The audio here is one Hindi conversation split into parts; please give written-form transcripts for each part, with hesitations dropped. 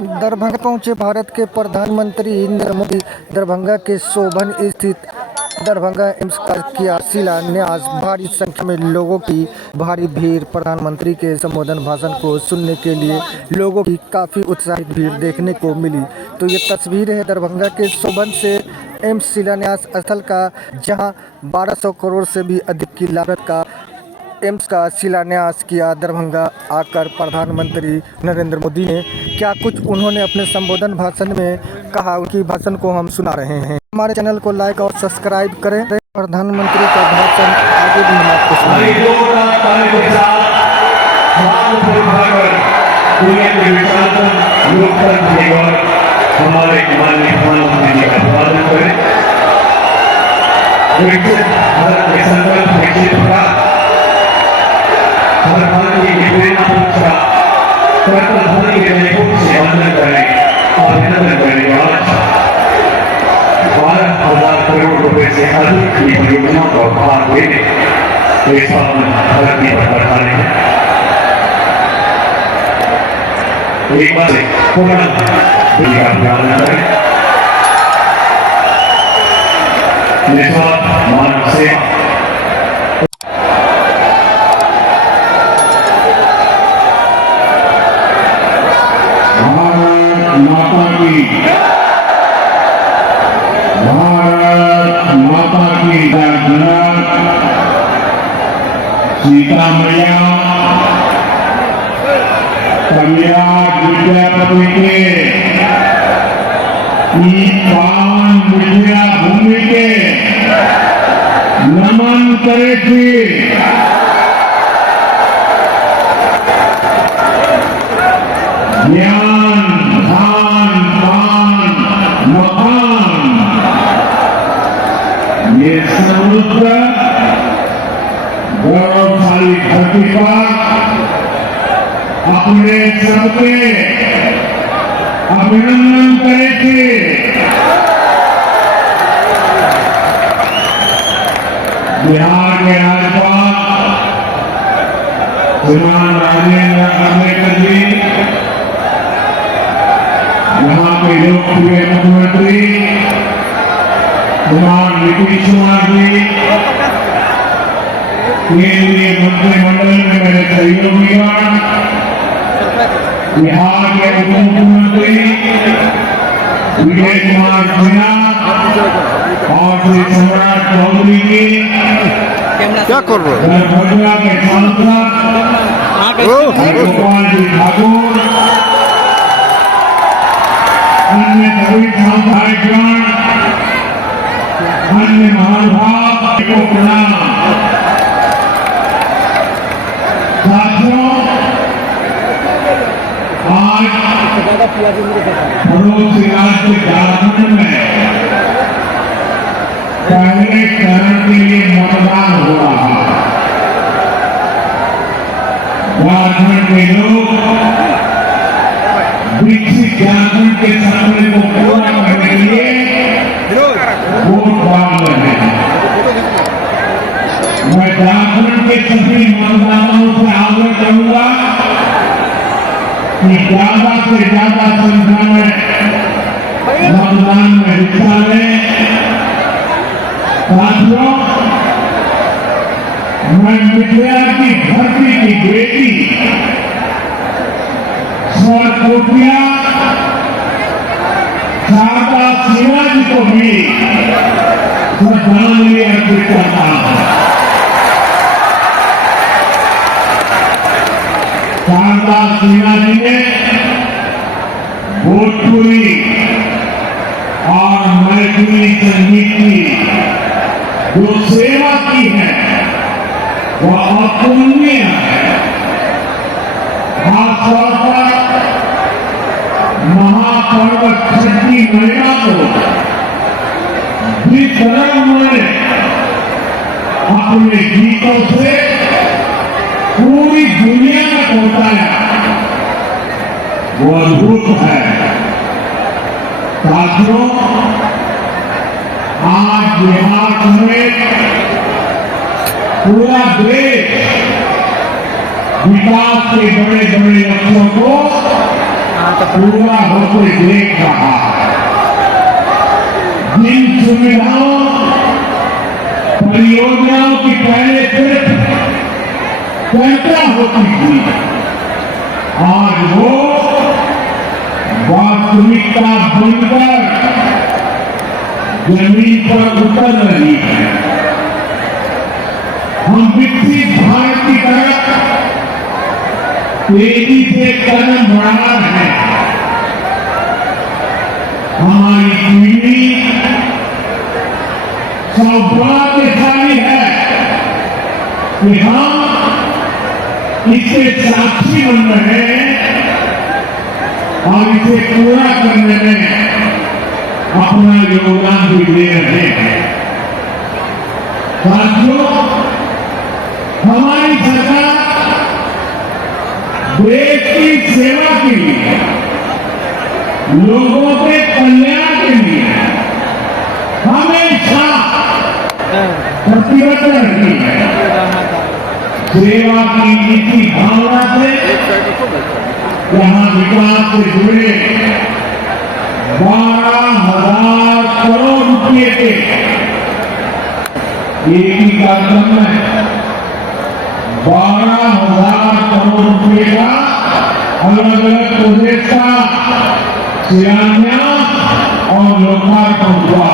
दरभंगा पहुंचे भारत के प्रधानमंत्री नरेंद्र मोदी। दरभंगा के शोभन स्थित दरभंगा एम्स का किया शिलान्यास। भारी संख्या में लोगों की भारी भीड़। प्रधानमंत्री के संबोधन भाषण को सुनने के लिए लोगों की काफ़ी उत्साहित भीड़ देखने को मिली। तो ये तस्वीर है दरभंगा के शोभन से एम्स शिलान्यास स्थल का, जहां 1200 करोड़ से भी अधिक की लागत का एम्स का शिलान्यास किया। दरभंगा आकर प्रधानमंत्री नरेंद्र मोदी ने क्या कुछ उन्होंने अपने संबोधन भाषण में कहा, उनकी भाषण को हम सुना रहे हैं। हमारे चैनल को लाइक और सब्सक्राइब करें। प्रधानमंत्री का भाषण आगे भी हम आपको सुनाएंगे। हमारे माननीय प्रधानमंत्री जी का अभिवादन करें। भारत के संकल्प विकसित का हर भारतीय की प्रेरणा पूछा कर्तव्य के नैपुण्य से वंदन करें और अभिनंदन करें। आज 12,000 करोड़ रुपए से अधिक की परियोजनाओं का उपहार देने धरती पर बढ़ा रहे हैं। एक बार पूर्ण का अभिवादन करें। निस्वार्थ मानव सेवा भारत माता की सीता मैया कन्या विद्यापति के पावन विद्या भूमि के नमन करे थी। ज्ञान धान पान मकान ये समुद्र गौरवशाली धरती पर अपने सबके अभिनंदन करे थे। बिहार के राज्यपाल श्रीमान राजेंद्र अम्बेडकर जी, यहाँ के लोकप्रिय मुख्यमंत्री श्रीमान नीतीश कुमार जी, केंद्रीय मंत्रिमंडल में मेरे सहयोगीगण, बिहार के उप मुख्यमंत्री विजय कुमार सिन्हा और श्री सम्राट चौधरी जी, क्या कर रहे हो? दरभंगा के सांसद गोपाल जी ठाकुर, अन्य सभी सांसदगण, अन्य महानुभाव को प्रणाम। साथियों, आज पड़ोसी राज्य झारखंड में पहले चरण के लिए मतदान हो रहा है। झारखंड के लोग विकसित झारखंड के सपने को पूरा करने के लिए वोट डाल रहे हैं। मैं झारखंड के सभी मतदाताओं से आग्रह करूंगा कि ज्यादा से ज्यादा संख्या में मतदान में हिस्सा लें। साथियों, मैं मिथिला की धरती की बेटी स्वरकोटिया शारदा सिन्हा जी को भी श्रद्धांजलि अर्पित करता हूं। शारदा सिन्हा जी ने भोजपुरी और मैथिली संगीत की जो सेवा की है वह अतुलनीय है। खासतौर पर महापर्व छठ की महिमा को जिस तरह उन्होंने अपने गीतों से पूरी दुनिया में पहुंचाया वो अद्भुत है। साथियों, आज बिहार समेत पूरा देश विकास के बड़े बड़े लक्ष्यों को पूरा होते देख रहा है। जिन सुविधाओं परियोजनाओं की पहले सिर्फ चर्चा होती थी, आज वो वास्तविकता बनकर जमीन पर उतर रही है। हम विकसित भारत की तरफ तेजी से कदम बढ़ा रहे हैं। हमारी पीढ़ी सौभाग्यशाली है कि हम इसके साक्षी बन रहे हैं और इसे पूरा करने में अपना योगदान भी दे रहे हैं। साथियों, हमारी सरकार देश की सेवा के लिए, लोगों के कल्याण के लिए हमेशा प्रतिबद्ध रहती है। सेवा की नीति भावना से यहाँ विकास से जुड़े 12,000 करोड़ रुपये के एक ही कार्यक्रम में 12,000 करोड़ रुपये का अलग अलग प्रोजेक्ट का शिलान्यास और लोकार्पण हुआ।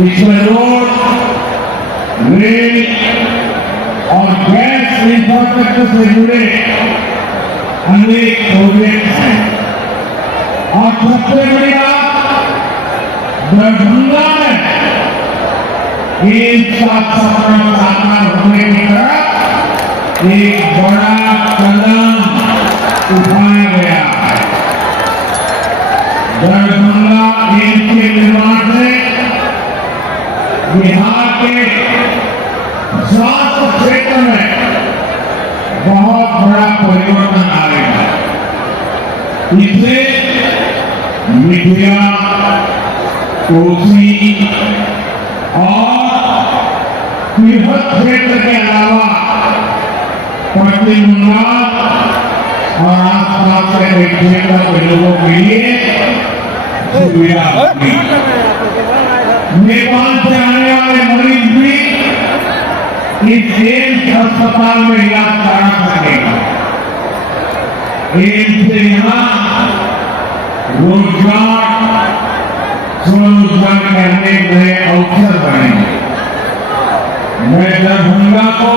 इसमें रोड, रेल और गैस इंफ्रास्ट्रक्चर से जुड़े अनेक प्रोजेक्ट हैं। और सबसे बड़ी बात, दरभंगा में एम्स का सपना साकार होने की तरफ एक बड़ा कदम उठाया गया है। दरभंगा एम्स के निर्माण से बिहार के स्वास्थ्य क्षेत्र में बहुत बड़ा परिवर्तन आएगा। इससे मिथिला, कोसी और तिरहुत क्षेत्र के अलावा पश्चिम बंगाल और आसपास के क्षेत्र के लोगों के लिए सुविधा होगी। नेपाल से आने वाले मरीज भी इस एम्स अस्पताल में इलाज करा सकेगा। एम्स से यहाँ रोजगार, स्वरोजगार के अनेक नए अवसर बनेंगे। मैं दरभंगा को,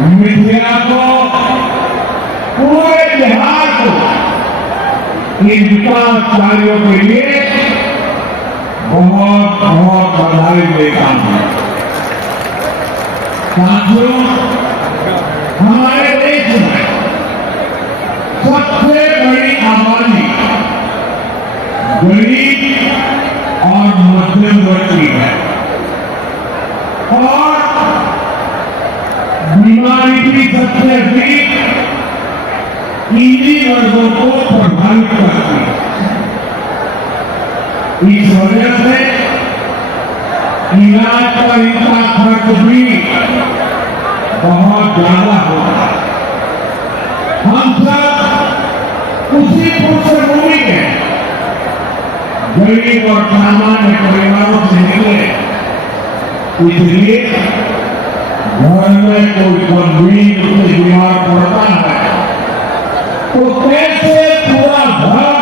मिथिला को, पूरे बिहार को इन विकास कार्यों के लिए बहुत बहुत बधाई देता हूं। साथियों, हमारे देश में सबसे बड़ी आबादी गरीब और मध्यम वर्ग की है और बीमारी की सबसे अधिक इन्हीं वर्गों को प्रभावित करती है। इस वजह से इलाज पर इनका खर्च भी बहुत ज्यादा होता है। हम सब उसी पृष्ठभूमि के गरीब और सामान्य परिवारों से निकले, इसलिए घर में कोई गंभीर रूप से बीमार पड़ता है तो कैसे पूरा घर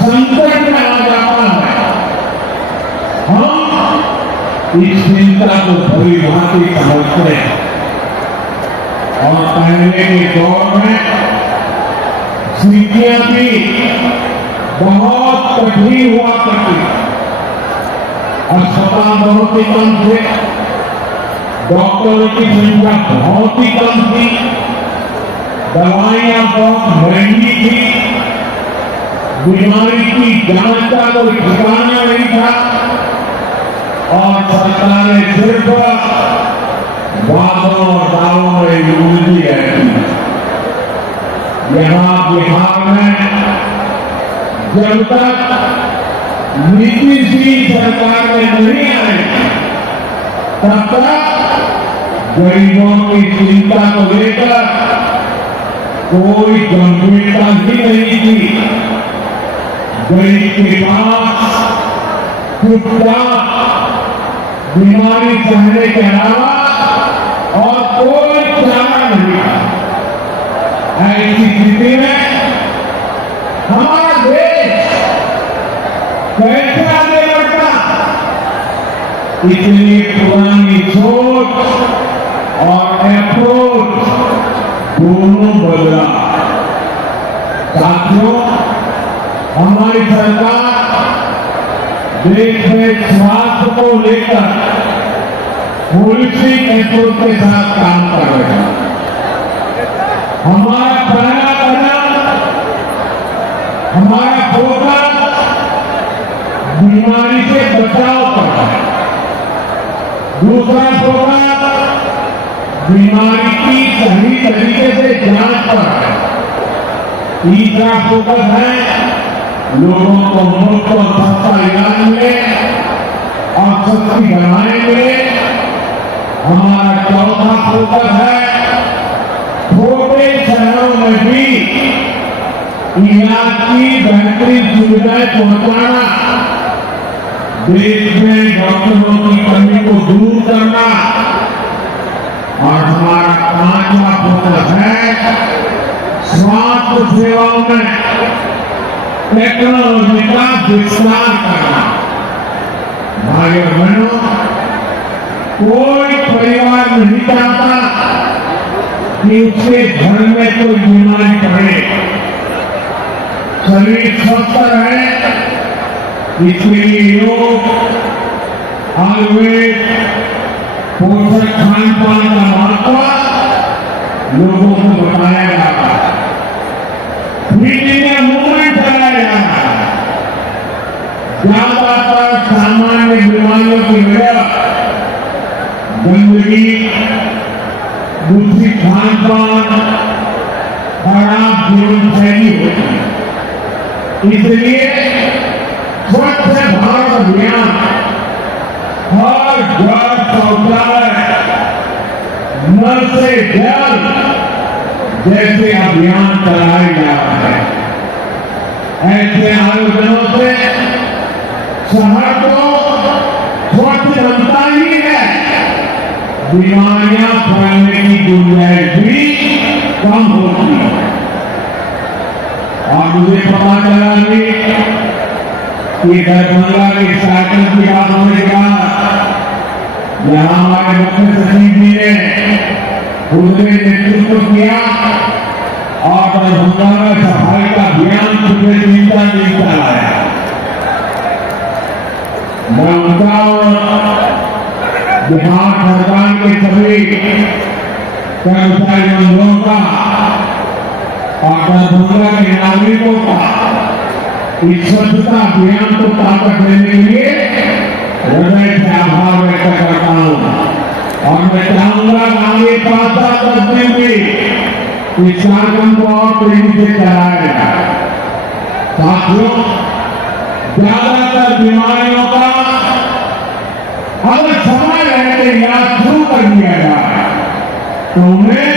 संकट में आ जाता है। हम इस चिंता को भली भांति समझते हैं और पहले के दौर में स्थितियां भी बहुत कठिन हुआ करती, अस्पताल बहुत ही कम थे, डॉक्टरों की संख्या बहुत ही कम थी, दवाइयां बहुत महंगी थी, बीमारी की जांच का कोई ठिकाना नहीं था और सरकारें सिर्फ वादों और दावों में उलझी रहती। यहाँ बिहार में जब तक नीतिशील सरकार में नहीं आई तब तक गरीबों की चिंता को लेकर कोई गंभीरता ही नहीं थी। गरीब के पास चुपचाप बीमारी सहने के अलावा और कोई चारा नहीं था। ऐसी स्थिति में हमारा देश कैसे आगे बढ़ता, इसलिए पुरानी सोच और अप्रोच दोनों बदला। साथियों, हमारी सरकार देश में स्वास्थ्य को लेकर होलिस्टिक अप्रोच के साथ काम कर रहे हैं। हमारा पहला कदम, हमारा फोकस बीमारी से बचाव पर है। दूसरा फोकस बीमारी की सही तरीके से जांच पर है। तीसरा फोकस है लोगों को मुफ्त और सस्ता इलाज मिले और सस्ती दवाएं मिले। हमारा चौथा फोकस है छोटे शहरों में भी इलाज की बेहतरीन सुविधाएं पहुंचाना, देश में डॉक्टरों की कमी को दूर करना। और हमारा पांचवा फोकस है स्वास्थ्य सेवाओं में टेक्नोलॉजी का विस्तार करना। भाइयों बहनों, कोई परिवार नहीं चाहता कि उसके घर में कोई बीमारी पड़े। शरीर स्वस्थ रहे, इसलिए योग, आयुर्वेद, पोषक खान पान का महत्व लोगों को बताया जाता है। फिट इंडिया मूवमेंट चलाया जाता है। ज्यादातर सामान्य बीमारियों की वजह गंदगी, दूषित खान पान, खराब जीवन शैली होती है। इसलिए स्वच्छ भारत अभियान हर घर शौचालय, नल से जल जैसे अभियान चलाए जा रहे हैं। ऐसे आयोजनों से शहर को स्वच्छ बनता ही है, बीमारियां फैलने की गुंजाइश भी कम होती है। और मुझे पता चला कि दरभंगा के साइकिल की बात होने के बाद यहाँ हमारे मुख्य सचिव जी ने खुद ने नेतृत्व किया और दरभंगा में सफाई का अभियान पिछले 3-4 दिन चलाया। मैं उनका और बिहार सरकार के सभी कर्मचारी बंधुओं का और दरभंगा के नागरिकों का इस स्वच्छता अभियान को ताकत देने के लिए हृदय से आभार व्यक्त करता हूं। और मैं चाहूंगा कि आगे 5-7 दिन भी इस कार्यक्रम को और तेजी से चलाया जाए। साथियों, ज्यादातर बीमारियों का अगर समय रहते इलाज शुरू कर दिया जाए तो उन्हें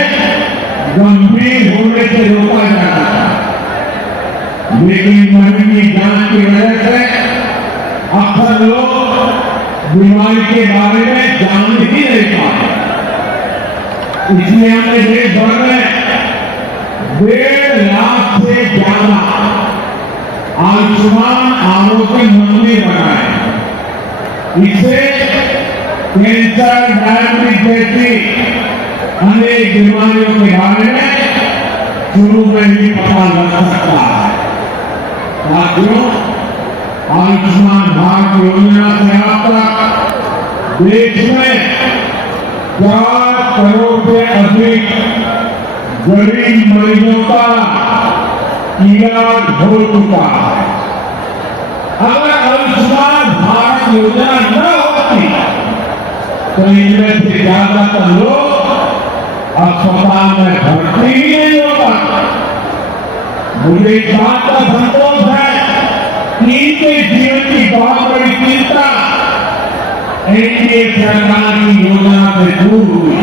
गंभीर होने से रोका जाता है। लेकिन मरीज की जांच की वजह से अक्सर लोग बीमारी के बारे में जान ही नहीं पाते। इसलिए हमने देश भर में 1.5 लाख से ज्यादा आयुष्मान आरोग्य मंदिर बनाए। इससे कैंसर, डायबिटीज जैसी अनेक बीमारियों के बारे में शुरू में ही पता लग सकता है। साथियों, आयुष्मान भारत योजना से अब तक देश में 4 करोड़ से अधिक गरीब मरीजों का इलाज हो चुका है। अगर आयुष्मान भारत योजना न होती तो इनमें से ज्यादातर लोग अस्पताल में भर्ती ही नहीं होता। मुझे इस बात का संतोष है कि इनके जीवन की बहुत बड़ी चिंता एनडीए सरकार की योजना से दूर हुई।